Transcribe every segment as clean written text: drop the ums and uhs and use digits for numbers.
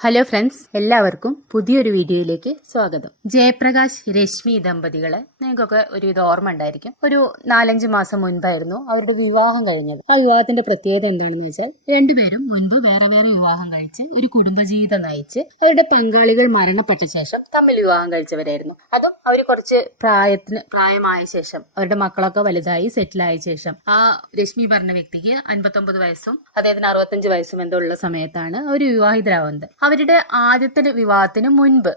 Hello friends, എല്ലാവർക്കും പുതിയൊരു വീഡിയോയിലേക്ക് സ്വാഗതം. ജയപ്രകാശ് രശ്മി ദമ്പതികളെ നിങ്ങൾക്കൊക്കെ ഒരുവിധം ഓർമ്മ ഉണ്ടായിരിക്കും. ഒരു 4-5 മാസം മുൻപായിരുന്നു അവരുടെ വിവാഹം കഴിഞ്ഞത്. ആ വിവാഹത്തിന്റെ പ്രത്യേകത എന്താണെന്ന് വെച്ചാൽ രണ്ടുപേരും മുൻപ് വേറെ വേറെ വിവാഹം കഴിച്ച് ഒരു കുടുംബജീവിതം നയിച്ച് അവരുടെ പങ്കാളികൾ മരണപ്പെട്ട ശേഷം തമ്മിൽ വിവാഹം കഴിച്ചവരായിരുന്നു. അതും അവർ കുറച്ച് പ്രായമായ ശേഷം അവരുടെ മക്കളൊക്കെ വലുതായി സെറ്റിലായ ശേഷം ആ രശ്മി പറഞ്ഞ വ്യക്തിക്ക് 59 വയസ്സും അദ്ദേഹത്തിന് 65 വയസ്സും എന്തോ ഉള്ള സമയത്താണ് അവർ വിവാഹിതരാവുന്നത്. അവരുടെ ആദ്യത്തെ വിവാഹത്തിന് മുൻപ്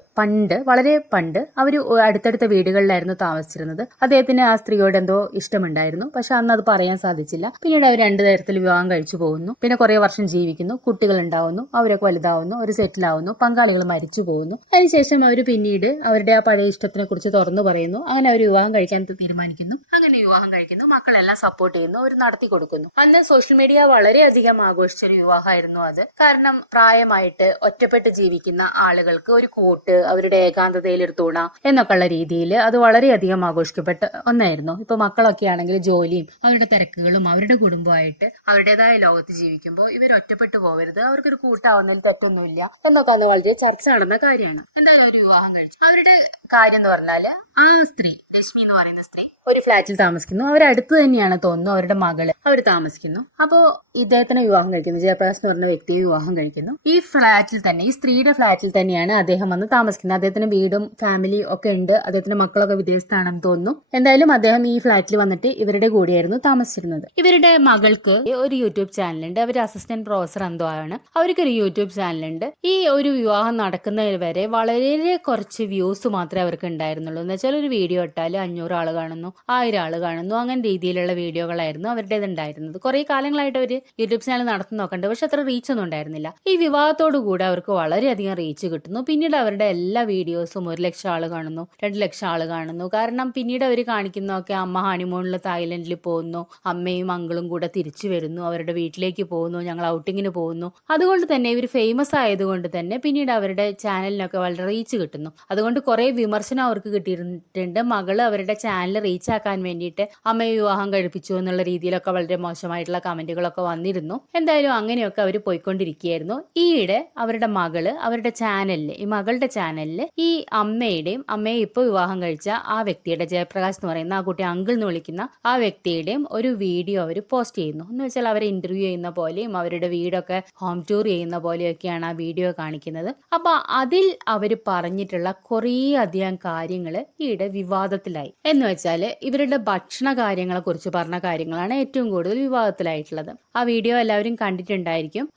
വളരെ പണ്ട് അവർ അടുത്തടുത്ത വീടുകളിലായിരുന്നു താമസിച്ചിരുന്നത്. അദ്ദേഹത്തിന് ആ സ്ത്രീയോട് എന്തോ ഇഷ്ടമുണ്ടായിരുന്നു, പക്ഷെ അന്ന് അത് പറയാൻ സാധിച്ചില്ല. പിന്നീട് അവർ 2 തരത്തിൽ വിവാഹം കഴിച്ചു പോകുന്നു. പിന്നെ കുറെ വർഷം ജീവിക്കുന്നു, കുട്ടികൾ ഉണ്ടാവുന്നു, അവരൊക്കെ വലുതാവുന്നു, അവർ സെറ്റിൽ ആവുന്നു, പങ്കാളികൾ മരിച്ചു പോകുന്നു. അതിനുശേഷം അവർ പിന്നീട് അവരുടെ ആ പഴയ ഇഷ്ടത്തിനെ കുറിച്ച് തുറന്നു പറയുന്നു. അങ്ങനെ അവർ വിവാഹം കഴിക്കാൻ തീരുമാനിക്കുന്നു. അങ്ങനെ വിവാഹം കഴിക്കുന്നു, മക്കളെല്ലാം സപ്പോർട്ട് ചെയ്യുന്നു, അവർ നടത്തി കൊടുക്കുന്നു. അന്ന് സോഷ്യൽ മീഡിയ വളരെയധികം ആഘോഷിച്ചൊരു വിവാഹമായിരുന്നു അത്. കാരണം പ്രായമായിട്ട് ഒറ്റപ്പെട്ട് ജീവിക്കുന്ന ആളുകൾക്ക് ഒരു കൂട്ട്, അവരുടെ ഏകാന്തതയിൽ ഒരു തുണ എന്നൊക്കെ ഉള്ള രീതിയിൽ അത് വളരെയധികം ആഘോഷിക്കപ്പെട്ട ഒന്നായിരുന്നു. ഇപ്പൊ മക്കളൊക്കെ ആണെങ്കിൽ ജോലിയും അവരുടെ തിരക്കുകളും അവരുടെ കുടുംബമായിട്ട് അവരുടേതായ ലോകത്ത് ജീവിക്കുമ്പോൾ ഇവർ ഒറ്റപ്പെട്ടു പോകരുത്, അവർക്കൊരു കൂട്ടാവുന്നതിൽ തെറ്റൊന്നുമില്ല എന്നൊക്കെ അന്ന് വളരെ ചർച്ച നടന്ന കാര്യമാണ്. എന്തായാലും ഒരു വിവാഹം കഴിച്ചു. അവരുടെ കാര്യം എന്ന് പറഞ്ഞാല് ആ സ്ത്രീ രശ്മി എന്ന് പറയുന്ന സ്ത്രീ ഒരു ഫ്ലാറ്റിൽ താമസിക്കുന്നു. അവരടുത്ത് തന്നെയാണ് തോന്നുന്നു അവരുടെ മകള് അവർ താമസിക്കുന്നു. അപ്പോ ഇദ്ദേഹത്തിനെ വിവാഹം കഴിക്കുന്നു, ജയപ്രകാശ് എന്ന് പറഞ്ഞ വ്യക്തിയെ വിവാഹം കഴിക്കുന്നു. ഈ ഫ്ലാറ്റിൽ തന്നെ, ഈ സ്ത്രീയുടെ ഫ്ലാറ്റിൽ തന്നെയാണ് അദ്ദേഹം വന്ന് താമസിക്കുന്നത്. അദ്ദേഹത്തിന് വീടും ഫാമിലി ഒക്കെ ഉണ്ട്. അദ്ദേഹത്തിന്റെ മക്കളൊക്കെ വിദേശത്താണെന്ന് തോന്നുന്നു. എന്തായാലും അദ്ദേഹം ഈ ഫ്ലാറ്റിൽ വന്നിട്ട് ഇവരുടെ കൂടെയായിരുന്നു താമസിച്ചിരുന്നത്. ഇവരുടെ മകൾക്ക് ഒരു യൂട്യൂബ് ചാനലുണ്ട്. അവർ അസിസ്റ്റന്റ് പ്രൊഫസർ എന്തോ ആണ്. അവർക്കൊരു യൂട്യൂബ് ചാനലുണ്ട്. ഈ ഒരു വിവാഹം നടക്കുന്നതിന് വരെ വളരെ കുറച്ച് വ്യൂസ് മാത്രമേ അവർക്ക് ഉണ്ടായിരുന്നുള്ളൂ. എന്ന് വെച്ചാൽ ഒരു വീഡിയോ ഇട്ടാൽ 500 ആള് കാണുന്നു, 1000 ആള് കാണുന്നു, അങ്ങനെ രീതിയിലുള്ള വീഡിയോകളായിരുന്നു അവരുടേത് ഉണ്ടായിരുന്നത്. കുറെ കാലങ്ങളായിട്ട് അവർ യൂട്യൂബ് ചാനൽ നടത്തുന്ന നോക്കണ്ട്, പക്ഷെ അത്ര റീച്ച് ഒന്നും ഉണ്ടായിരുന്നില്ല. ഈ വിവാഹത്തോടു കൂടെ അവർക്ക് വളരെയധികം റീച്ച് കിട്ടുന്നു. പിന്നീട് അവരുടെ എല്ലാ വീഡിയോസും 1 ലക്ഷം ആള് കാണുന്നു, 2 ലക്ഷം ആള് കാണുന്നു. കാരണം പിന്നീട് അവർ കാണിക്കുന്നതൊക്കെ അമ്മ ഹണിമൂണിൽ തായ്ലൻഡിൽ പോകുന്നു, അമ്മയും അങ്കിളും കൂടെ തിരിച്ചു വരുന്നു, അവരുടെ വീട്ടിലേക്ക് പോകുന്നു, ഞങ്ങൾ ഔട്ടിങ്ങിന് പോകുന്നു. അതുകൊണ്ട് തന്നെ ഇവർ ഫേമസ് ആയതുകൊണ്ട് തന്നെ പിന്നീട് അവരുടെ ചാനലിനൊക്കെ വളരെ റീച്ച് കിട്ടുന്നു. അതുകൊണ്ട് കുറെ വിമർശനം അവർക്ക് കിട്ടിയിട്ടുണ്ട്. മകള് അവരുടെ ചാനൽ റീച്ച് ആക്കാൻ വേണ്ടിയിട്ട് അമ്മയെ വിവാഹം കഴിപ്പിച്ചു എന്നുള്ള രീതിയിലൊക്കെ വളരെ മോശമായിട്ടുള്ള കമന്റുകളൊക്കെ വന്നിരുന്നു. എന്തായാലും അങ്ങനെയൊക്കെ അവർ പോയിക്കൊണ്ടിരിക്കുകയായിരുന്നു. ഈയിടെ അവരുടെ മകള് അവരുടെ ചാനലില്, ഈ മകളുടെ ചാനലില് ഈ അമ്മയെ ഇപ്പൊ വിവാഹം കഴിച്ച ആ വ്യക്തിയുടെ, ജയപ്രകാശ് എന്ന് പറയുന്ന ആ കുട്ടി അങ്കിൾ എന്ന് വിളിക്കുന്ന ആ വ്യക്തിയുടെയും ഒരു വീഡിയോ അവർ പോസ്റ്റ് ചെയ്യുന്നു. എന്ന് വെച്ചാൽ അവരെ ഇന്റർവ്യൂ ചെയ്യുന്ന പോലെയും അവരുടെ വീടൊക്കെ ഹോം ടൂർ ചെയ്യുന്ന പോലെയൊക്കെയാണ് ആ വീഡിയോ കാണിക്കുന്നത്. അപ്പൊ അതിൽ അവർ പറഞ്ഞിട്ടുള്ള കുറേ അധികം കാര്യങ്ങള് ഈയിടെ വിവാദത്തിലായി. എന്ന് വെച്ചാല് ഇവരുടെ ഭക്ഷണ കാര്യങ്ങളെ കുറിച്ച് പറഞ്ഞ കാര്യങ്ങളാണ് ഏറ്റവും കൂടുതൽ വിവാദത്തിലായിട്ടുള്ളത്. ആ വീഡിയോ എല്ലാവരും കണ്ടിട്ടുണ്ടായിരിക്കും.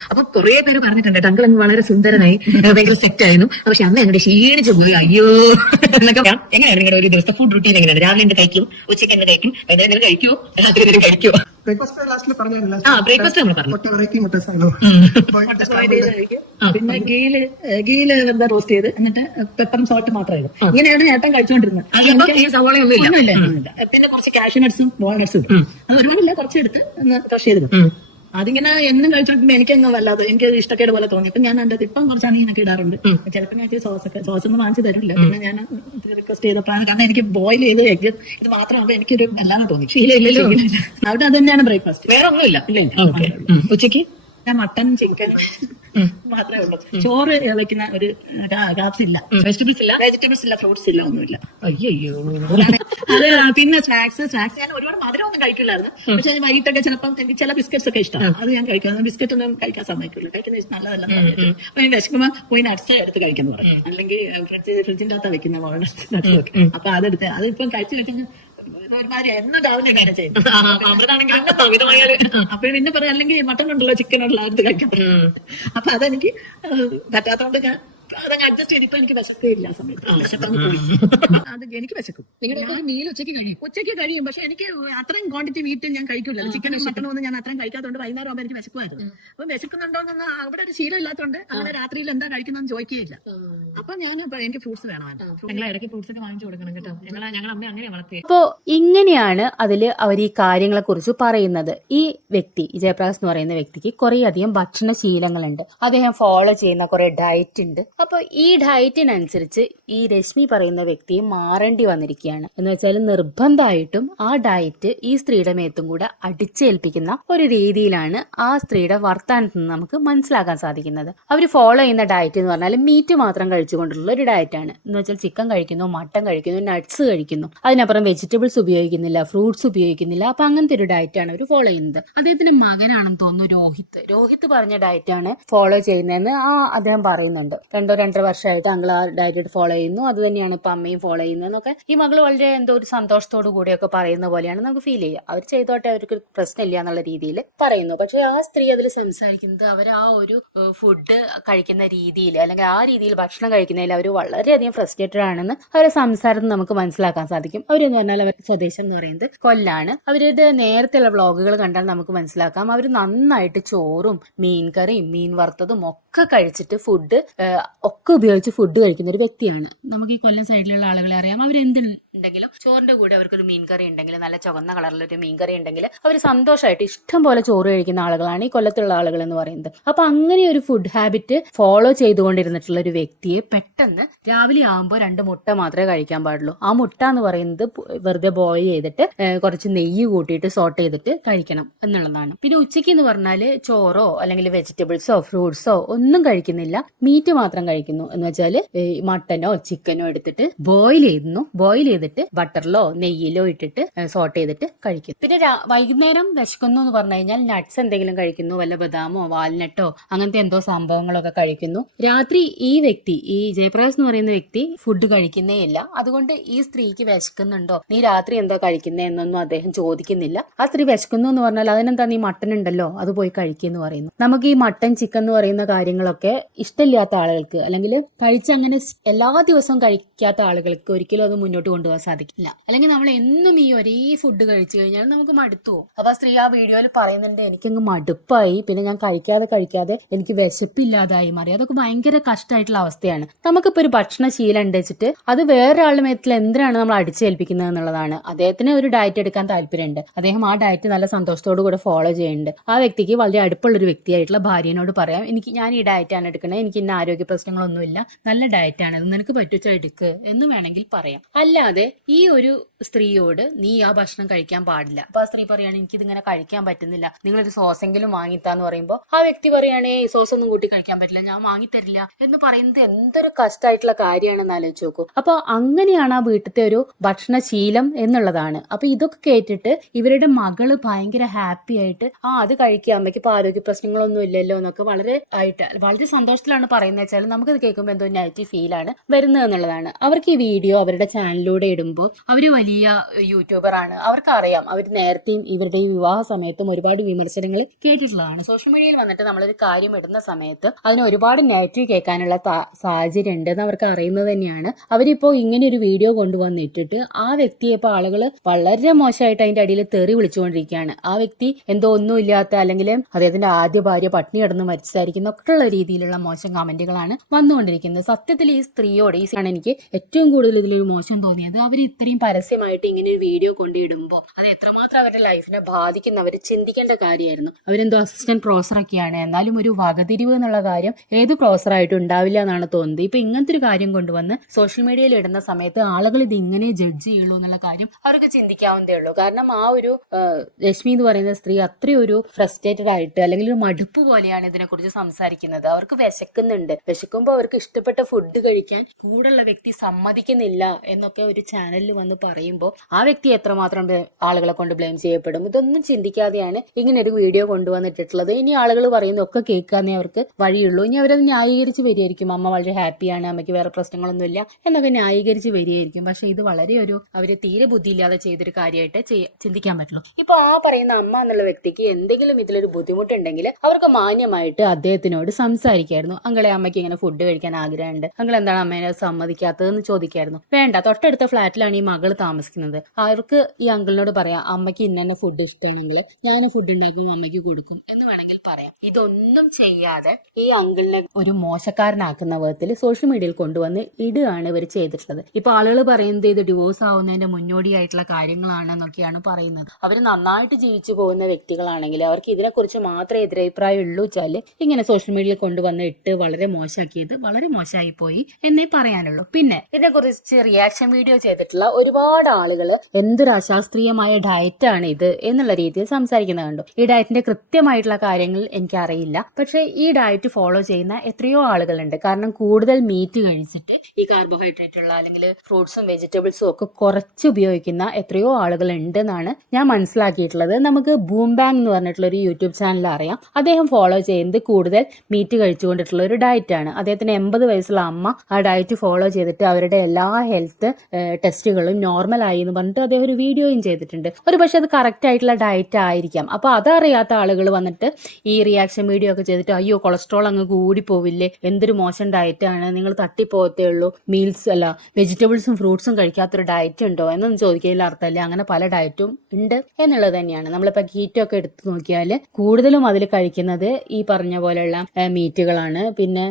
അപ്പൊ കുറെ പേര് പറഞ്ഞിട്ടുണ്ട് അങ്കിൾ അങ്ങ് വളരെ സുന്ദരനായി, ഭയങ്കര സെറ്റ് ആയിരുന്നു. പക്ഷെ അന്ന് എന്നോട് ക്ഷീണിച്ചു പോയി, അയ്യോ എന്നൊക്കെ. എങ്ങനെയാണ് നിങ്ങളുടെ ഒരു ദിവസത്തെ ഫുഡ് റൂട്ടീൻ? എങ്ങനെയാണ്? രാവിലെ എന്ത് കഴിക്കും, ഉച്ചയ്ക്ക് എന്ത് കഴിക്കും, എന്തെങ്കിലും കഴിക്കുമോ, രാത്രി എന്തെങ്കിലും കഴിക്കുമോ? ബ്രേക്ക്ഫാസ്റ്റ് നമ്മൾ പറഞ്ഞു. പിന്നെ ഗീല് എന്താ റോസ്റ്റ് ചെയ്ത് എന്നിട്ട് പെപ്പറും സോൾട്ട് മാത്രമായിരുന്നു. ഇങ്ങനെയാണ് ചേട്ടൻ കഴിച്ചുകൊണ്ടിരുന്നത്. സവോളയൊന്നുമില്ല. പിന്നെ കുറച്ച് കാഷ്യൂനട്ട്സും വാൾനട്ട്സും ഇടും. അത് ഒരുപാടില്ല, കുറച്ചെടുത്ത് ഒന്ന് ക്രഷ് ചെയ്തിടും. അതിങ്ങനെ എന്നും കഴിച്ചോണ്ടിരുമ്പോ എനിക്കങ്ങ് വല്ലാതെ എനിക്ക് ഇഷ്ടക്കേട് പോലെ തോന്നി. അപ്പൊ ഞാൻ എന്റെ ഇപ്പം കുറച്ചാണെങ്കിൽ ഇങ്ങനെയൊക്കെ ഇടാറുണ്ട്. ചിലപ്പോൾ ഞാൻ സോസ് ഒന്നും വാങ്ങിച്ചു തരില്ല. പിന്നെ ഞാൻ റിക്വസ്റ്റ് ചെയ്തപ്പോഴാണ്, കാരണം എനിക്ക് ബോയിൽ ചെയ്ത് എഗ് ഇത് മാത്രമാകുമ്പോൾ എനിക്കൊരു വല്ലാതെ തോന്നി. ശീലമില്ലല്ലോ. അവിടെ അത് തന്നെയാണ് ബ്രേക്ക്ഫാസ്റ്റ്, വേറെ ഒന്നും ഇല്ല. ഉച്ചയ്ക്ക് ഞാൻ മട്ടൻ, ചിക്കൻ മാത്രമേ ഉള്ളൂ. ചോറ് വെക്കുന്ന ഒരു കാപ്സ് ഇല്ല, വെജിറ്റബിൾസ് ഇല്ല, ഫ്രൂട്ട്സ് ഇല്ല, ഒന്നുമില്ല. അയ്യോ. അത് പിന്നെ സ്നാക്സ് ഞാൻ ഒരുപാട് മധുരം ഒന്നും കഴിക്കില്ലായിരുന്നു. പക്ഷെ വൈകിട്ടൊക്കെ ചിലപ്പം എനിക്ക് ചില ബിസ്ക്കറ്റ്സ് ഒക്കെ ഇഷ്ടമാണ്, അത് ഞാൻ കഴിക്കുന്നത്. ബിസ്ക്കറ്റ് ഒന്നും കഴിക്കാൻ സമ്മതിക്കില്ല, കഴിക്കുന്നത് നല്ലതല്ല. അപ്പൊ ഞാൻ വിശക്കുമ്പോൾ പോയി നട്ട്സ് എടുത്ത് കഴിക്കുന്നു പറയും, അല്ലെങ്കിൽ ഫ്രിഡ്ജിന്റെ അകത്ത് വെക്കുന്ന വാൾനട്ട്സ് നട്ട്സ് ഒക്കെ. അപ്പൊ അതെടുത്ത് അതിപ്പം കഴിച്ചു കഴിഞ്ഞാൽ ഒരുമാതിരി എന്നും രാവിലെ ഇങ്ങനെ ചെയ്യും. അപ്പൊ പിന്നെ പറയാം, അല്ലെങ്കിൽ മട്ടൺ ഉണ്ടല്ലോ, ചിക്കൻ ഉണ്ടല്ലോ, അടുത്ത് കഴിക്കാം. അപ്പൊ അതെനിക്ക് പറ്റാത്തതുകൊണ്ട് ഞാൻ അതങ്ങ് അഡ്ജസ്റ്റ് ചെയ്ത് ഇപ്പൊ എനിക്ക് വിശക്കില്ല ആ സമയത്ത് വിശക്കങ്ങ് പോയി. അത് എനിക്ക് വിശക്കും. നിങ്ങളുടെ മീൽ ഉച്ചയ്ക്ക് കഴിയും. പക്ഷെ എനിക്ക് അത്രയും ക്വാണ്ടിറ്റി മീറ്റ് ഞാൻ കഴിക്കില്ല. ചിക്കനും മട്ടനും ഒന്നും ഞാൻ അത്രയും കഴിക്കാത്തതുകൊണ്ട് വൈകുന്നേരം ആകുമ്പോൾ എനിക്ക് വിശക്കുമായിരുന്നു. അപ്പൊ വിശക്കുന്നുണ്ടോന്ന് അവിടെ ഒരു ശീലം ഇല്ലാത്തതുകൊണ്ട് അങ്ങനെ രാത്രിയിൽ എന്താ കഴിക്കുന്നതെന്ന് ചോദിക്കുകയില്ല. അപ്പൊ ഞാൻ എനിക്ക് ഫ്രൂട്ട്സ് വേണമായിരുന്നു. ഞങ്ങൾ ഇടയ്ക്ക് ഫ്രൂട്ട്സ് ഒക്കെ വാങ്ങിച്ചു കൊടുക്കണം കേട്ടോ. ഞങ്ങൾ അമ്മ അങ്ങനെ വളർത്തി. അപ്പോ ഇങ്ങനെയാണ് അതിൽ അവർ ഈ കാര്യങ്ങളെ കുറിച്ച് പറയുന്നത്. ഈ വ്യക്തി ജയപ്രകാശ് എന്ന് പറയുന്ന വ്യക്തിക്ക് കുറെ അധികം ഭക്ഷണശീലങ്ങളുണ്ട്. അദ്ദേഹം ഫോളോ ചെയ്യുന്ന കുറെ ഡയറ്റ് ഉണ്ട്. അപ്പൊ ഈ ഡയറ്റിനനുസരിച്ച് ഈ രശ്മി പറയുന്ന വ്യക്തി മാറേണ്ടി വന്നിരിക്കുകയാണ്. എന്ന് വെച്ചാൽ നിർബന്ധമായിട്ടും ആ ഡയറ്റ് ഈ സ്ത്രീയുടെ മേത്തും കൂടെ അടിച്ചേൽപ്പിക്കുന്ന ഒരു രീതിയിലാണ് ആ സ്ത്രീയുടെ വർത്താനത്ത് നിന്ന് നമുക്ക് മനസ്സിലാക്കാൻ സാധിക്കുന്നത്. അവർ ഫോളോ ചെയ്യുന്ന ഡയറ്റ് എന്ന് പറഞ്ഞാൽ മീറ്റ് മാത്രം കഴിച്ചുകൊണ്ടുള്ള ഒരു ഡയറ്റാണ്. എന്ന് വെച്ചാൽ ചിക്കൻ കഴിക്കുന്നു, മട്ടൻ കഴിക്കുന്നു, നട്ട്സ് കഴിക്കുന്നു, അതിനപ്പുറം വെജിറ്റബിൾസ് ഉപയോഗിക്കുന്നില്ല, ഫ്രൂട്ട്സ് ഉപയോഗിക്കുന്നില്ല. അപ്പൊ അങ്ങനത്തെ ഒരു ഡയറ്റാണ് അവർ ഫോളോ ചെയ്യുന്നത്. അദ്ദേഹത്തിന്റെ മകനാണെന്ന് തോന്നുന്നു രോഹിത് പറഞ്ഞ ഡയറ്റാണ് ഫോളോ ചെയ്യുന്നതെന്ന് അദ്ദേഹം പറയുന്നുണ്ട്. 2-2.5 വർഷമായിട്ട് അങ്കിൾ ആ ഡയറ്റ് ഫോളോ ചെയ്യുന്നു, അത് തന്നെയാണ് ഇപ്പൊ അമ്മയും ഫോളോ ചെയ്യുന്നതെന്നൊക്കെ ഈ മകൾ വളരെ എന്തോ ഒരു സന്തോഷത്തോടു കൂടിയൊക്കെ പറയുന്ന പോലെയാണ് നമുക്ക് ഫീൽ ചെയ്യുക. അവർ ചെയ്തോട്ടെ, അവർക്ക് പ്രശ്നമില്ല എന്നുള്ള രീതിയിൽ പറയുന്നു. പക്ഷെ ആ സ്ത്രീ അതിൽ സംസാരിക്കുന്നത് അവർ ആ ഒരു ഫുഡ് കഴിക്കുന്ന രീതിയിൽ അല്ലെങ്കിൽ ആ രീതിയിൽ ഭക്ഷണം കഴിക്കുന്നതിൽ അവർ വളരെയധികം ഫ്രസ്ട്രേറ്റഡ് ആണെന്ന് അവരുടെ സംസാരത്തിൽ നമുക്ക് മനസ്സിലാക്കാൻ സാധിക്കും. അവരെന്ന് പറഞ്ഞാൽ അവരുടെ സ്വദേശം എന്ന് പറയുന്നത് കൊല്ലാണ്. അവരുടെ നേരത്തെയുള്ള വ്ളോഗുകൾ കണ്ടാൽ നമുക്ക് മനസ്സിലാക്കാം അവർ നന്നായിട്ട് ചോറും മീൻകറിയും മീൻ വറുത്തതും ഒക്കെ കഴിച്ചിട്ട് ഫുഡ് ഒക്കെ ഉപയോഗിച്ച് ഫുഡ് കഴിക്കുന്ന ഒരു വ്യക്തിയാണ്. നമുക്ക് ഈ കൊല്ലം സൈഡിലുള്ള ആളുകളെ അറിയാം. അവരെന്തുണ്ടെങ്കിലും ചോറിന്റെ കൂടെ അവർക്കൊരു മീൻകറി ഉണ്ടെങ്കിൽ, നല്ല ചുവന്ന കളറിലൊരു മീൻകറി ഉണ്ടെങ്കിൽ അവർ സന്തോഷമായിട്ട് ഇഷ്ടം പോലെ ചോറ് കഴിക്കുന്ന ആളുകളാണ് ഈ കൊല്ലത്തുള്ള ആളുകൾ എന്ന് പറയുന്നത്. അപ്പൊ അങ്ങനെ ഒരു ഫുഡ് ഹാബിറ്റ് ഫോളോ ചെയ്തുകൊണ്ടിരുന്നിട്ടുള്ള ഒരു വ്യക്തിയെ പെട്ടെന്ന് രാവിലെ ആകുമ്പോൾ 2 മുട്ട മാത്രമേ കഴിക്കാൻ പാടുള്ളൂ. ആ മുട്ട എന്ന് പറയുന്നത് വെറുതെ ബോയിൽ ചെയ്തിട്ട് കുറച്ച് നെയ്യ് കൂട്ടിയിട്ട് സോട്ട് ചെയ്തിട്ട് കഴിക്കണം എന്നുള്ളതാണ്. പിന്നെ ഉച്ചയ്ക്ക് എന്ന് പറഞ്ഞാൽ ചോറോ അല്ലെങ്കിൽ വെജിറ്റബിൾസോ ഫ്രൂട്ട്സോ ഒന്നും കഴിക്കുന്നില്ല, മീറ്റ് മാത്രം കഴിക്കുന്നു. എന്ന് വെച്ചാൽ മട്ടനോ ചിക്കനോ എടുത്തിട്ട് ബോയിൽ ചെയ്തിട്ട് ബട്ടറിലോ നെയ്യിലോ ഇട്ടിട്ട് സോട്ട് ചെയ്തിട്ട് കഴിക്കും. പിന്നെ വൈകുന്നേരം വിശക്കുന്നു എന്ന് പറഞ്ഞു കഴിഞ്ഞാൽ നട്ട്സ് എന്തെങ്കിലും കഴിക്കുന്നു, വല്ല ബദാമോ വാൽനട്ടോ അങ്ങനത്തെ എന്തോ സംഭവങ്ങളൊക്കെ കഴിക്കുന്നു. രാത്രി ഈ വ്യക്തി, ഈ ജയപ്രകാശ് എന്ന് പറയുന്ന വ്യക്തി ഫുഡ് കഴിക്കുന്നേ ഇല്ല. അതുകൊണ്ട് ഈ സ്ത്രീക്ക് വിശക്കുന്നുണ്ടോ, നീ രാത്രി എന്താ കഴിക്കുന്നേ എന്നൊന്നും അദ്ദേഹം ചോദിക്കുന്നില്ല. ആ സ്ത്രീ വിശക്കുന്നു എന്ന് പറഞ്ഞാൽ അതിനെന്താ, നീ മട്ടൻ ഉണ്ടല്ലോ അത് പോയി കഴിക്കുന്നു പറയുന്നു. നമുക്ക് ഈ മട്ടൻ ചിക്കൻ എന്ന് പറയുന്ന കാര്യങ്ങളൊക്കെ ഇഷ്ടമില്ലാത്ത ആളുകൾക്ക് അല്ലെങ്കിൽ കഴിച്ചങ്ങനെ എല്ലാ ദിവസവും കഴിക്കാത്ത ആളുകൾക്ക് ഒരിക്കലും അത് മുന്നോട്ട് കൊണ്ടുപോകാൻ സാധിക്കില്ല. അല്ലെങ്കിൽ നമ്മൾ എന്നും ഈ ഒരേ ഫുഡ് കഴിച്ചു കഴിഞ്ഞാൽ നമുക്ക് മടുത്തു പോകും. അപ്പൊ ആ സ്ത്രീ ആ വീഡിയോയിൽ പറയുന്നുണ്ട്, എനിക്കങ്ങ് മടുപ്പായി, പിന്നെ ഞാൻ കഴിക്കാതെ എനിക്ക് വിശപ്പില്ലാതായി മാറി. അതൊക്കെ ഭയങ്കര കഷ്ടമായിട്ടുള്ള അവസ്ഥയാണ്. നമുക്കിപ്പോ ഒരു ഭക്ഷണശീലം ഉണ്ട് വെച്ചിട്ട് അത് വേറൊരാളുടെ മേത്തിൽ എന്തിനാണ് നമ്മൾ അടിച്ചേൽപ്പിക്കുന്നത് എന്നുള്ളതാണ്. അദ്ദേഹത്തിന് ഒരു ഡയറ്റ് എടുക്കാൻ താല്പര്യമുണ്ട്, അദ്ദേഹം ആ ഡയറ്റ് നല്ല സന്തോഷത്തോടു കൂടെ ഫോളോ ചെയ്യുന്നുണ്ട്. ആ വ്യക്തിക്ക് വളരെ അടുപ്പുള്ളൊരു വ്യക്തിയായിട്ടുള്ള ഭാര്യനോട് പറയാം, ഞാൻ ഈ ഡയറ്റാണ് എടുക്കണത്, എനിക്ക് ഇന്ന ആരോഗ്യ പ്രശ്നങ്ങളൊന്നുമില്ല, നല്ല ഡയറ്റാണ്, അത് നിനക്ക് പറ്റുവെച്ചാൽ എടുക്ക് എന്ന് വേണമെങ്കിൽ പറയാം. അല്ലാതെ ഈ ഒരു സ്ത്രീയോട് നീ ആ ഭക്ഷണം കഴിക്കാൻ പാടില്ല. അപ്പൊ ആ സ്ത്രീ പറയാണ്, എനിക്കിതിങ്ങനെ കഴിക്കാൻ പറ്റുന്നില്ല, നിങ്ങളൊരു സോസെങ്കിലും വാങ്ങിത്താന്ന് പറയുമ്പോൾ ആ വ്യക്തി പറയുകയാണേ സോസ് ഒന്നും കൂട്ടി കഴിക്കാൻ പറ്റില്ല, ഞാൻ വാങ്ങിത്തരില്ല എന്ന് പറയുന്നത് എന്തൊരു കഷ്ടമായിട്ടുള്ള കാര്യമാണെന്ന് ആലോചിച്ച് നോക്കൂ. അപ്പൊ അങ്ങനെയാണ് ആ വീട്ടിലത്തെ ഒരു ഭക്ഷണശീലം എന്നുള്ളതാണ്. അപ്പൊ ഇതൊക്കെ കേട്ടിട്ട് ഇവരുടെ മകള് ഭയങ്കര ഹാപ്പി ആയിട്ട് അത് കഴിക്കുക, അമ്മയ്ക്ക് ഇപ്പൊ ആരോഗ്യ പ്രശ്നങ്ങളൊന്നും ഇല്ലല്ലോ എന്നൊക്കെ വളരെ സന്തോഷത്തിലാണ് പറയുന്നത്. വെച്ചാൽ നമുക്കത് കേൾക്കുമ്പോൾ എന്തോ നെഗറ്റീവ് ഫീലാണ് വരുന്നത് എന്നുള്ളതാണ്. അവർക്ക് ഈ വീഡിയോ അവരുടെ ചാനലിലൂടെ ഇടുമ്പോൾ അവര് വലിയ യൂട്യൂബർ ആണ്, അവർക്ക് അറിയാം. അവർ നേരത്തെയും ഇവരുടെ ഈ വിവാഹ സമയത്തും ഒരുപാട് വിമർശനങ്ങൾ കേട്ടിട്ടുള്ളതാണ്. സോഷ്യൽ മീഡിയയിൽ വന്നിട്ട് നമ്മളൊരു കാര്യം ഇടുന്ന സമയത്ത് അതിന് ഒരുപാട് നെഗറ്റീവ് കേൾക്കാനുള്ള സാഹചര്യം ഉണ്ടെന്ന് അവർക്ക് അറിയുന്നത് തന്നെയാണ്. അവരിപ്പോ ഇങ്ങനെ ഒരു വീഡിയോ കൊണ്ടുവന്നിട്ടിട്ട് ആ വ്യക്തിയെ ഇപ്പൊ ആളുകൾ വളരെ മോശമായിട്ട് അതിന്റെ അടിയിൽ തെറി വിളിച്ചുകൊണ്ടിരിക്കുകയാണ്. ആ വ്യക്തി എന്തോ ഒന്നുമില്ലാത്ത അല്ലെങ്കിൽ അദ്ദേഹത്തിന്റെ ആദ്യ ഭാര്യ പട്ടിണി കിടന്ന് മരിച്ചതായിരിക്കുന്ന ഒക്കെയുള്ള രീതിയിലുള്ള മോശം കമന്റുകളാണ് വന്നുകൊണ്ടിരിക്കുന്നത്. സത്യത്തിൽ ഈ സ്ത്രീയോട് ആണ് എനിക്ക് ഏറ്റവും കൂടുതൽ ഇതിലൊരു മോശം തോന്നിയത്. അവർ ഇത്രയും പരസ്യമായിട്ട് ഇങ്ങനെ ഒരു വീഡിയോ കൊണ്ടിടുമ്പോൾ അത് എത്രമാത്രം അവരുടെ ലൈഫിനെ ബാധിക്കുന്നവർ ചിന്തിക്കേണ്ട കാര്യമായിരുന്നു. അവരെന്തോ അസിസ്റ്റന്റ് പ്രൊഫസർ ഒക്കെയാണ്, എന്നാലും ഒരു വകതിരിവ് എന്നുള്ള കാര്യം ഏത് പ്രൊഫസറായിട്ടും ഉണ്ടാവില്ല എന്നാണ് തോന്നുന്നത്. ഇപ്പൊ ഇങ്ങനത്തെ ഒരു കാര്യം കൊണ്ടുവന്ന് സോഷ്യൽ മീഡിയയിൽ ഇടുന്ന സമയത്ത് ആളുകൾ ഇത് ഇങ്ങനെ ജഡ്ജ് ചെയ്യുള്ളൂ എന്നുള്ള കാര്യം അവർക്ക് ചിന്തിക്കാവുന്നതേ ഉള്ളൂ. കാരണം ആ ഒരു രശ്മി എന്ന് പറയുന്ന സ്ത്രീ അത്രയൊരു ഫ്രസ്ട്രേറ്റഡ് ആയിട്ട് അല്ലെങ്കിൽ ഒരു മടുപ്പ് പോലെയാണ് ഇതിനെക്കുറിച്ച് സംസാരിക്കുന്നത്. അവർക്ക് വിശക്കുമ്പോൾ അവർക്ക് ഇഷ്ടപ്പെട്ട ഫുഡ് കഴിക്കാൻ കൂടുള്ള വ്യക്തി സമ്മതിക്കുന്നില്ല എന്നൊക്കെ ഒരു ചാനലിൽ വന്ന് പറയുമ്പോൾ പറയുമ്പോൾ ആ വ്യക്തി എത്രമാത്രം ആളുകളെ കൊണ്ട് ബ്ലെയിം ചെയ്യപ്പെടും, ഇതൊന്നും ചിന്തിക്കാതെയാണ് ഇങ്ങനെ ഒരു വീഡിയോ കൊണ്ടുവന്നിട്ടുള്ളത്. ഇനി ആളുകൾ പറയുന്നതൊക്കെ കേൾക്കാനേ അവർക്ക് വഴിയുള്ളൂ. ഇനി അവരത് ന്യായീകരിച്ച് വരികയായിരിക്കും, അമ്മ വളരെ ഹാപ്പിയാണ്, അമ്മയ്ക്ക് വേറെ പ്രശ്നങ്ങളൊന്നുമില്ല എന്നൊക്കെ ന്യായീകരിച്ച് വരികയായിരിക്കും. പക്ഷെ ഇത് വളരെ അവര് തീരെ ബുദ്ധിയില്ലാതെ ചെയ്തൊരു കാര്യമായിട്ട് ചിന്തിക്കാൻ പറ്റുള്ളൂ. ഇപ്പൊ ആ പറയുന്ന അമ്മ എന്നുള്ള വ്യക്തിക്ക് എന്തെങ്കിലും ഇതിലൊരു ബുദ്ധിമുട്ടുണ്ടെങ്കിൽ അവർക്ക് മാന്യമായിട്ട് അദ്ദേഹത്തിനോട് സംസാരിക്കായിരുന്നു. അങ്ങളെ, അമ്മയ്ക്ക് ഇങ്ങനെ ഫുഡ് കഴിക്കാൻ ആഗ്രഹമുണ്ട്, അങ്ങൾ എന്താണ് അമ്മേനെ സമ്മതിക്കാത്തതെന്ന് ചോദിക്കായിരുന്നു. വേണ്ട, തൊട്ടടുത്ത ഫ്ലാറ്റിലാണ് ഈ മകൾ താമസിക്കുന്നത്, അവർക്ക് ഈ അങ്കിളിനോട് പറയാം അമ്മയ്ക്ക് ഇന്ന ഫുഡ് ഇഷ്ടമാണെങ്കിൽ ഞാൻ ഫുഡ് ഉണ്ടാക്കും, അമ്മയ്ക്ക് കൊടുക്കും എന്ന് വേണമെങ്കിൽ പറയാം. ഇതൊന്നും ചെയ്യാതെ ഈ അങ്കിളിനെ ഒരു മോശക്കാരനാക്കുന്ന വിധത്തിൽ സോഷ്യൽ മീഡിയയിൽ കൊണ്ടുവന്ന് ഇടുകയാണ് ഇവർ ചെയ്തിട്ടുള്ളത്. ഇപ്പൊ ആളുകൾ പറയുന്നത് ഇത് ഡിവോഴ്സ് ആവുന്നതിന്റെ മുന്നോടിയായിട്ടുള്ള കാര്യങ്ങളാണെന്നൊക്കെയാണ് പറയുന്നത്. അവർ നന്നായിട്ട് ജീവിച്ചു പോകുന്ന വ്യക്തികളാണെങ്കിൽ അവർക്ക് ഇതിനെക്കുറിച്ച് മാത്രമേ എതിരഭിപ്രായം ഉള്ളൂ വെച്ചാല് ഇങ്ങനെ സോഷ്യൽ മീഡിയയിൽ കൊണ്ടുവന്ന് ഇട്ട് വളരെ മോശമാക്കിയത് വളരെ മോശമായി പോയി എന്നേ പറയാനുള്ളൂ. പിന്നെ ഇതിനെക്കുറിച്ച് റിയാക്ഷൻ വീഡിയോ ചെയ്തിട്ടുള്ള ഒരുപാട് ആളുകൾ എന്തൊരു അശാസ്ത്രീയമായ ഡയറ്റാണ് ഇത് എന്നുള്ള രീതിയിൽ സംസാരിക്കുന്നത് കണ്ടു. ഈ ഡയറ്റിന്റെ കൃത്യമായിട്ടുള്ള കാര്യങ്ങൾ എനിക്കറിയില്ല, പക്ഷെ ഈ ഡയറ്റ് ഫോളോ ചെയ്യുന്ന എത്രയോ ആളുകളുണ്ട്. കാരണം കൂടുതൽ മീറ്റ് കഴിച്ചിട്ട് ഈ കാർബോഹൈഡ്രേറ്റ് ഉള്ള അല്ലെങ്കിൽ ഫ്രൂട്ട്സും വെജിറ്റബിൾസും ഒക്കെ കുറച്ച് ഉപയോഗിക്കുന്ന എത്രയോ ആളുകൾ ഉണ്ടെന്നാണ് ഞാൻ മനസ്സിലാക്കിയിട്ടുള്ളത്. നമുക്ക് ബൂം ബാങ് എന്ന് പറഞ്ഞിട്ടുള്ള ഒരു യൂട്യൂബ് ചാനൽ അറിയാം. അദ്ദേഹം ഫോളോ ചെയ്യുന്നത് കൂടുതൽ മീറ്റ് കഴിച്ചുകൊണ്ടിട്ടുള്ള ഒരു ഡയറ്റ് ആണ്. അദ്ദേഹത്തിന് 80 വയസ്സുള്ള അമ്മ ആ ഡയറ്റ് ഫോളോ ചെയ്തിട്ട് അവരുടെ എല്ലാ ഹെൽത്ത് ടെസ്റ്റുകളും നോർമൽ ആയി എന്ന് പറഞ്ഞിട്ട് അദ്ദേഹം ഒരു വീഡിയോയും ചെയ്തിട്ടുണ്ട്. ഒരു പക്ഷെ അത് കറക്റ്റ് ആയിട്ടുള്ള ഡയറ്റ് ആയിരിക്കാം. അപ്പൊ അതറിയാത്ത ആളുകൾ വന്നിട്ട് ഈ റിയാക്ഷൻ വീഡിയോ ഒക്കെ ചെയ്തിട്ട് അയ്യോ കൊളസ്ട്രോൾ അങ്ങ് കൂടി പോവില്ലേ, എന്തൊരു മോശം ഡയറ്റ് ആണ്, നിങ്ങൾ തട്ടിപ്പോകത്തേ ഉള്ളൂ, മീൽസ് അല്ല വെജിറ്റബിൾസും ഫ്രൂട്ട്സും കഴിക്കാത്തൊരു ഡയറ്റ് ഉണ്ടോ എന്നൊന്നും ചോദിക്കുന്നതിൽ അർത്ഥമില്ല. അങ്ങനെ പല ഡയറ്റും ഉണ്ട് എന്നുള്ളത് തന്നെയാണ്. നമ്മളിപ്പോ കീറ്റോ ഒക്കെ എടുത്തു നോക്കിയാൽ കൂടുതലും അതിൽ കഴിക്കുന്നത് ഈ പറഞ്ഞ പോലെയുള്ള മീറ്റുകളാണ്, പിന്നെ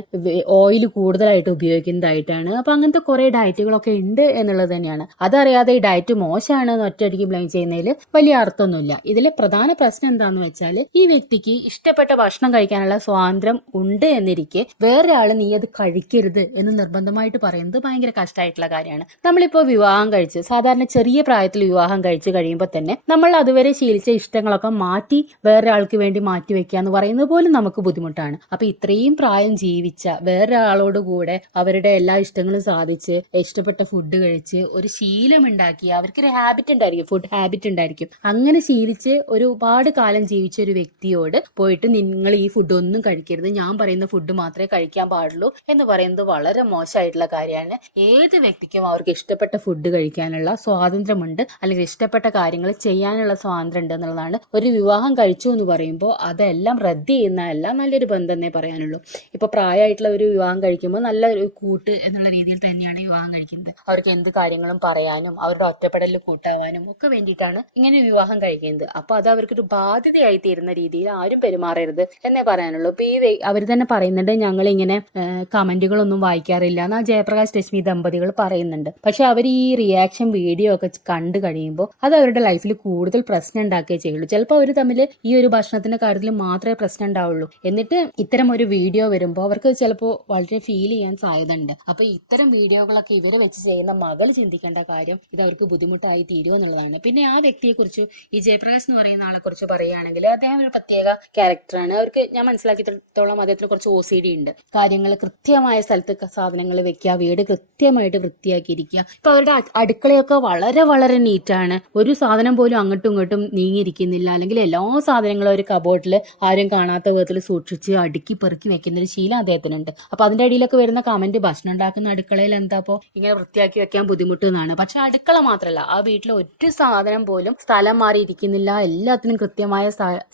ഓയിൽ കൂടുതലായിട്ട് ഉപയോഗിക്കുന്നതായിട്ടാണ്. അപ്പൊ അങ്ങനത്തെ കുറെ ഡയറ്റുകളൊക്കെ ഉണ്ട് എന്നുള്ളത് തന്നെയാണ്. അതറിയാതെ ഈ ഡയറ്റ് മോശമാണ് എന്ന് ഒറ്റയടിക്ക് ബ്ലെയിം ചെയ്യുന്നതിൽ വലിയ അർത്ഥമൊന്നുമില്ല. ഇതിലെ പ്രധാന പ്രശ്നം എന്താന്ന് വെച്ചാൽ ഈ വ്യക്തിക്ക് ഇഷ്ടപ്പെട്ട ഭക്ഷണം കഴിക്കാനുള്ള സ്വാതന്ത്ര്യം ഉണ്ട് എന്നിരിക്കെ വേറെ ആള് നീ അത് കഴിക്കരുത് എന്ന് നിർബന്ധമായിട്ട് പറയുന്നത് ഭയങ്കര കഷ്ടമായിട്ടുള്ള കാര്യമാണ്. നമ്മളിപ്പോ വിവാഹം കഴിച്ച് സാധാരണ ചെറിയ പ്രായത്തിൽ വിവാഹം കഴിച്ചു കഴിയുമ്പോൾ തന്നെ നമ്മൾ അതുവരെ ശീലിച്ച ഇഷ്ടങ്ങളൊക്കെ മാറ്റി വേറെ ആൾക്ക് വേണ്ടി മാറ്റി വെക്കുക എന്ന് പറയുന്നത് പോലും നമുക്ക് ബുദ്ധിമുട്ടാണ്. അപ്പൊ ഇത്രയും പ്രായം ജീവിച്ച വേറെ ആളോട് കൂടെ അവരുടെ എല്ലാ ഇഷ്ടങ്ങളും സാധിച്ച് ഇഷ്ടപ്പെട്ട ഫുഡ് കഴിച്ച് ഒരു ശീലം ഉണ്ടാക്കി അവർക്കൊരു ഹാബിറ്റ് ഉണ്ടായിരിക്കും, ഫുഡ് ഹാബിറ്റ് ഉണ്ടായിരിക്കും. അങ്ങനെ ശീലിച്ച് ഒരുപാട് കാലം ജീവിച്ച ഒരു വ്യക്തിയോട് പോയിട്ട് നിങ്ങൾ ഈ ഫുഡ് ഒന്നും കഴിക്കരുത്, ഞാൻ പറയുന്ന ഫുഡ് മാത്രമേ കഴിക്കാൻ പാടുള്ളൂ എന്ന് പറയുന്നത് വളരെ മോശമായിട്ടുള്ള കാര്യമാണ്. ഏത് വ്യക്തിക്കും അവർക്ക് ഇഷ്ടപ്പെട്ട ഫുഡ് കഴിക്കാനുള്ള സ്വാതന്ത്ര്യമുണ്ട്, അല്ലെങ്കിൽ ഇഷ്ടപ്പെട്ട കാര്യങ്ങൾ ചെയ്യാനുള്ള സ്വാതന്ത്ര്യം ഉണ്ട് എന്നുള്ളതാണ്. ഒരു വിവാഹം കഴിച്ചു എന്ന് പറയുമ്പോൾ അതെല്ലാം റദ്ദ് ചെയ്യുന്നതല്ല, നല്ലൊരു ബന്ധം എന്നേ പറയാനുള്ളൂ. ഇപ്പൊ പ്രായമായിട്ടുള്ള ഒരു വിവാഹം കഴിക്കുമ്പോൾ നല്ലൊരു കൂട്ട് എന്നുള്ള രീതിയിൽ തന്നെയാണ് വിവാഹം കഴിക്കുന്നത്. അവർക്ക് എന്ത് കാര്യങ്ങളും പറയാനും അവരുടെ ഒറ്റപ്പെടലിൽ കൂട്ടാവാനും ഒക്കെ വേണ്ടിയിട്ടാണ് ഇങ്ങനെ വിവാഹം കഴിക്കുന്നത്. അപ്പൊ അത് അവർക്കൊരു ബാധ്യതയായി തീരുന്ന രീതിയിൽ ആരും പെരുമാറരുത് എന്നേ പറയാനുള്ളൂ. ഇപ്പൊ ഈ അവർ തന്നെ പറയുന്നുണ്ട് ഞങ്ങൾ ഇങ്ങനെ കമന്റുകളൊന്നും വായിക്കാറില്ല എന്ന് ജയപ്രകാശ് രശ്മി ദമ്പതികൾ പറയുന്നുണ്ട്. പക്ഷെ അവർ ഈ റിയാക്ഷൻ വീഡിയോ ഒക്കെ കണ്ടു കഴിയുമ്പോൾ അത് അവരുടെ ലൈഫിൽ കൂടുതൽ പ്രശ്നം ഉണ്ടാക്കുകയേ ചെയ്യുള്ളൂ. ചിലപ്പോൾ അവർ തമ്മിൽ ഈ ഒരു ഭക്ഷണത്തിന്റെ കാര്യത്തിൽ മാത്രമേ പ്രശ്നം ഉണ്ടാവുള്ളൂ. എന്നിട്ട് ഇത്തരം ഒരു വീഡിയോ വരുമ്പോൾ അവർക്ക് ചിലപ്പോൾ വളരെ ഫീൽ ചെയ്യാൻ സാധ്യത ഉണ്ട്. അപ്പൊ ഇത്തരം വീഡിയോകളൊക്കെ ഇവരെ വെച്ച് ചെയ്യുന്ന മകൾ ചിന്തിക്കേണ്ട കാര്യം ഇത് അവർക്ക് ബുദ്ധിമുട്ടായി തീരുക എന്നുള്ളതാണ്. പിന്നെ ആ വ്യക്തിയെ കുറിച്ച് ഈ ജയപ്രകാശ് എന്ന് പറയുന്ന ആളെ കുറിച്ച് പറയുകയാണെങ്കിൽ അദ്ദേഹം ഒരു പ്രത്യേക ക്യാരക്ടറാണ്. അവർക്ക് ഞാൻ മനസ്സിലാക്കിയിടത്തോളം അദ്ദേഹത്തിന് കുറച്ച് OCD ഉണ്ട്. കാര്യങ്ങൾ കൃത്യമായ സ്ഥലത്ത് സാധനങ്ങൾ വെക്കുക, വീട് കൃത്യമായിട്ട് വൃത്തിയാക്കിയിരിക്കുക. ഇപ്പൊ അവരുടെ അടുക്കളയൊക്കെ വളരെ വളരെ നീറ്റാണ്, ഒരു സാധനം പോലും അങ്ങോട്ടും ഇങ്ങോട്ടും നീങ്ങിയിരിക്കുന്നില്ല, അല്ലെങ്കിൽ എല്ലാ സാധനങ്ങളും ഒരു കബോർഡിൽ ആരും കാണാത്ത വിധത്തിൽ സൂക്ഷിച്ച് അടുക്കി പെറുക്കി വെക്കുന്ന ഒരു ശീലം അദ്ദേഹത്തിനുണ്ട്. അപ്പൊ അതിന്റെ അടിയിലൊക്കെ വരുന്ന കമന്റ് ഭക്ഷണം ഉണ്ടാക്കുന്ന അടുക്കളയിൽ എന്താപ്പോ ഇങ്ങനെ വൃത്തിയാക്കി വെക്കാൻ ബുദ്ധിമുട്ട് എന്നാണ്. പക്ഷെ അടുക്കള മാത്രമല്ല, ആ വീട്ടിലെ ഒരു സാധനം പോലും സ്ഥലം മാറിയിരിക്കുന്നില്ല, എല്ലാത്തിനും കൃത്യമായ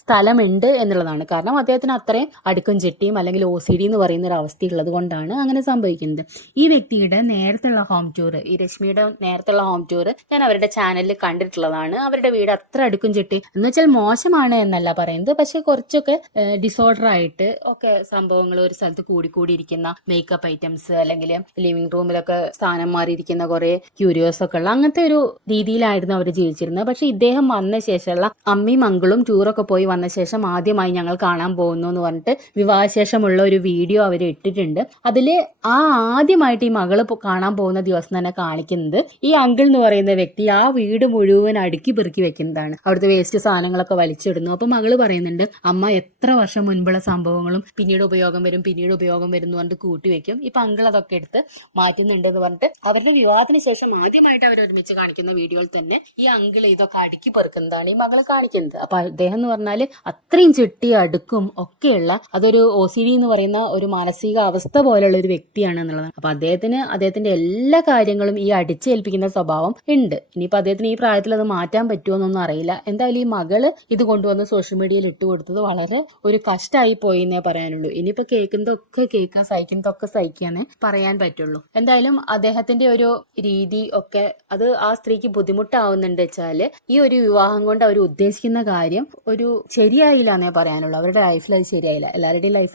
സ്ഥലമുണ്ട് എന്നുള്ളതാണ്. കാരണം അദ്ദേഹത്തിന് അത്രയും അടുക്കും ചെട്ടിയും അല്ലെങ്കിൽ OCD എന്ന് പറയുന്ന ഒരു അവസ്ഥ ഉള്ളത് കൊണ്ടാണ് അങ്ങനെ സംഭവിക്കുന്നത്. ഈ വ്യക്തിയുടെ നേരത്തുള്ള ഹോം ടൂർ, ഈ രശ്മിയുടെ നേരത്തുള്ള ഹോം ടൂർ ഞാൻ അവരുടെ ചാനലിൽ കണ്ടിട്ടുള്ളതാണ്. അവരുടെ വീട് അത്ര അടുക്കും ചെട്ടി എന്ന് വെച്ചാൽ മോശമാണ് എന്നല്ല പറയുന്നത്, പക്ഷെ കുറച്ചൊക്കെ ഡിസോർഡർ ആയിട്ട് ഒക്കെ സംഭവങ്ങൾ ഒരു സ്ഥലത്ത് കൂടിയിരിക്കുന്ന മേക്കപ്പ് ഐറ്റംസ് അല്ലെങ്കിൽ ലിവിംഗ് റൂമിലൊക്കെ സ്ഥാനം മാറിയിരിക്കുന്ന കുറെ ക്യൂരിയോസ് ഒക്കെ ഉള്ള അങ്ങനത്തെ ഒരു രീതിയിലായിരുന്നു അവർ ജീവിച്ചിരുന്നത്. പക്ഷെ ഇദ്ദേഹം വന്ന ശേഷമുള്ള അമ്മയും മംഗളും ടൂറൊക്കെ പോയി വന്ന ശേഷം ആദ്യമായി ഞങ്ങൾ കാണാൻ പോകുന്നു എന്ന് പറഞ്ഞിട്ട് വിവാഹശേഷമുള്ള ഒരു വീഡിയോ അവർ ഇട്ടിട്ടുണ്ട്. അതില് ആദ്യമായിട്ട് ഈ മകള് കാണാൻ പോകുന്ന ദിവസം തന്നെ കാണിക്കുന്നത് ഈ അങ്കിൾ എന്ന് പറയുന്ന വ്യക്തി ആ വീട് മുഴുവൻ അടുക്കി പെറുക്കി വെക്കുന്നതാണ്. അവിടുത്തെ വേസ്റ്റ് സാധനങ്ങളൊക്കെ വലിച്ചിടുന്നു. അപ്പൊ മകള് പറയുന്നുണ്ട് അമ്മ എത്ര വർഷം മുൻപുള്ള സംഭവങ്ങളും പിന്നീട് ഉപയോഗം വരും എന്ന് പറഞ്ഞിട്ട് കൂട്ടി വെക്കും. ഇപ്പൊ അങ്കിൾ അതൊക്കെ എടുത്ത് മാറ്റുന്നുണ്ട് എന്ന് പറഞ്ഞിട്ട് അവരുടെ വിവാഹത്തിന് ശേഷം ആദ്യമായിട്ട് അവർ വെച്ച് കാണിക്കുന്ന വീഡിയോയിൽ തന്നെ ഈ അങ്കിൾ ഇതൊക്കെ അടുക്കി പെറുക്കുന്നതാണ് ഈ മകള് കാണിക്കുന്നത്. അപ്പൊ അദ്ദേഹം എന്ന് പറഞ്ഞാല് അത്രയും ചിട്ടി അടുക്കും ഒക്കെയുള്ള അതൊരു OCD എന്ന് പറയുന്ന ഒരു മാനസിക അവസ്ഥ പോലെയുള്ള ഒരു വ്യക്തിയാണ് എന്നുള്ളതാണ്. അപ്പൊ അദ്ദേഹത്തിന്റെ എല്ലാ കാര്യങ്ങളും ഈ അടിച്ചേൽപ്പിക്കുന്ന സ്വഭാവം ഉണ്ട്. ഇനിയിപ്പോ അദ്ദേഹത്തിന് ഈ പ്രായത്തിൽ അത് മാറ്റാൻ പറ്റുമോ എന്നൊന്നും അറിയില്ല. എന്തായാലും ഈ മകള് ഇത് കൊണ്ടുവന്ന് സോഷ്യൽ മീഡിയയിൽ ഇട്ട് കൊടുത്തത് വളരെ ഒരു കഷ്ടമായി പോയി എന്നേ പറയാനുള്ളൂ. ഇനിയിപ്പോ കേൾക്കുന്നതൊക്കെ കേൾക്കാൻ, സഹിക്കുന്നതൊക്കെ സഹിക്കാന്നേ പറയാൻ പറ്റുള്ളൂ. എന്തായാലും അദ്ദേഹത്തിന്റെ ഒരു രീതി ഒക്കെ അത് ആ സ്ത്രീക്ക് ബുദ്ധിമുട്ടാവുന്നുണ്ട് വെച്ചാല് ഈ ഒരു വിവാഹം കൊണ്ട് അവർ ഉദ്ദേശിക്കുന്ന കാര്യം ഒരു ശരിയായില്ല എന്നേ പറയാനുള്ളൂ. അവരുടെ ലൈഫിൽ അത് ശരിയായില്ല. എല്ലാവരുടെയും ലൈഫ്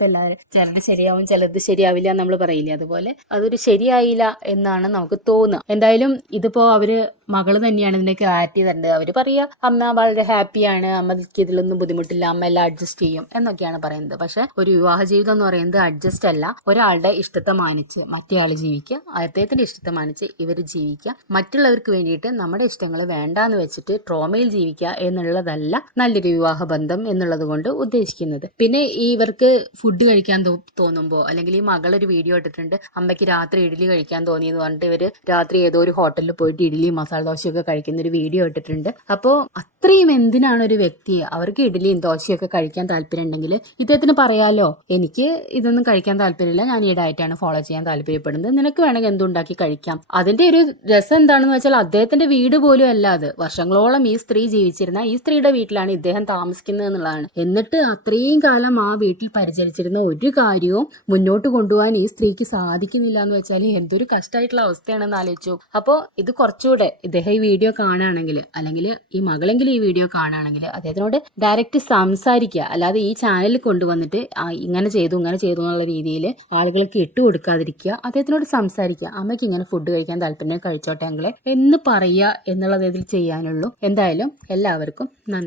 ചിലരുടെ ശരിയാവും, ചിലത് ശരിയാവില്ല നമ്മൾ പറയില്ലേ, അതുപോലെ അതൊരു ശരിയായില്ല എന്നാണ് നമുക്ക് തോന്നുക. എന്തായാലും ഇതിപ്പോ അവര് മകള് തന്നെയാണ് ഇതിന്റെ ക്ലാരിറ്റി തരേണ്ടത്. അവര് പറയാ അമ്മ വളരെ ഹാപ്പിയാണ്, അമ്മക്ക് ഇതിലൊന്നും ബുദ്ധിമുട്ടില്ല, അമ്മ എല്ലാം അഡ്ജസ്റ്റ് ചെയ്യും എന്നൊക്കെയാണ് പറയുന്നത്. പക്ഷെ ഒരു വിവാഹ ജീവിതം എന്ന് പറയുന്നത് അഡ്ജസ്റ്റ് അല്ല. ഒരാളുടെ ഇഷ്ടത്തെ മാനിച്ച് മറ്റേയാൾ ജീവിക്കുക, അദ്ദേഹത്തിന്റെ ഇഷ്ടത്തെ മാനിച്ച് ഇവർ ജീവിക്കുക. മറ്റുള്ളവർക്ക് വേണ്ടിയിട്ട് നമ്മുടെ ഇഷ്ടങ്ങൾ വേണ്ടാന്ന് വെച്ചിട്ട് ട്രോമയിൽ ജീവിക്കുക എന്നുള്ളതല്ല നല്ലൊരു വിവാഹ ബന്ധം എന്നുള്ളത് കൊണ്ട് ഉദ്ദേശിക്കുന്നത്. പിന്നെ ഈ ഇവർക്ക് ഫുഡ് കഴിക്കാൻ തോന്നുമ്പോ, അല്ലെങ്കിൽ ഈ മകളൊരു വീഡിയോ ഇട്ടിട്ടുണ്ട്, അമ്മയ്ക്ക് രാത്രി ഇഡ്ഡലി കഴിക്കാൻ തോന്നി എന്ന് പറഞ്ഞിട്ട് ഇവര് രാത്രി ഏതോ ഒരു ഹോട്ടലിൽ പോയിട്ട് ഇഡ്ഡലി മസാല ദോശയൊക്കെ കഴിക്കുന്ന ഒരു വീഡിയോ ഇട്ടിട്ടുണ്ട്. അപ്പോ അത്രയും എന്തിനാണ് ഒരു വ്യക്തി അവർക്ക് ഇഡ്ഡലിയും ദോശയൊക്കെ കഴിക്കാൻ താല്പര്യം ഉണ്ടെങ്കിൽ ഇദ്ദേഹത്തിന് പറയാലോ, എനിക്ക് ഇതൊന്നും കഴിക്കാൻ താല്പര്യമില്ല, ഞാൻ ഈ ഡയറ്റാണ് ഫോളോ ചെയ്യാൻ താല്പര്യപ്പെടുന്നത്, നിനക്ക് വേണമെങ്കിൽ എന്തുണ്ടാക്കി കഴിക്കാം. അതിന്റെ ഒരു രസം എന്താണെന്ന് വെച്ചാൽ അദ്ദേഹത്തിന്റെ വീട് പോലും അല്ല അത്. വർഷങ്ങളോളം ഈ സ്ത്രീ ജീവിച്ചിരുന്ന ഈ സ്ത്രീയുടെ വീട്ടിലാണ് ഇദ്ദേഹം താമസിക്കുന്നത് എന്നുള്ളതാണ്. എന്നിട്ട് അത്രയും കാലം ആ വീട്ടിൽ പരിചരിച്ചിരുന്ന ഒരു കാര്യവും മുന്നോട്ട് കൊണ്ടുപോകാൻ ഈ സ്ത്രീക്ക് സാധിക്കുന്നില്ല എന്ന് വെച്ചാൽ എന്തൊരു കഷ്ടമായിട്ടുള്ള അവസ്ഥയാണെന്ന് ആലോചിച്ചു. അപ്പോ ഇത് കുറച്ചുകൂടെ ഇദ്ദേഹം ഈ വീഡിയോ കാണുകയാണെങ്കിൽ, അല്ലെങ്കിൽ ഈ മകളെങ്കിലും ഈ വീഡിയോ കാണുകയാണെങ്കിൽ അദ്ദേഹത്തിനോട് ഡയറക്റ്റ് സംസാരിക്കുക. അല്ലാതെ ഈ ചാനലിൽ കൊണ്ടുവന്നിട്ട് ഇങ്ങനെ ചെയ്തു എന്നുള്ള രീതിയിൽ ആളുകൾക്ക് ഇട്ടുകൊടുക്കാതിരിക്കുക. അദ്ദേഹത്തിനോട് സംസാരിക്കുക. അമ്മയ്ക്ക് ഇങ്ങനെ ഫുഡ് കഴിക്കാൻ താല്പര്യം, കഴിച്ചോട്ടെ അങ്ങളെ എന്ന് പറയുക എന്നുള്ളത് ഇതിൽ ചെയ്യാനുള്ളൂ. എന്തായാലും എല്ലാവർക്കും നന്ദി.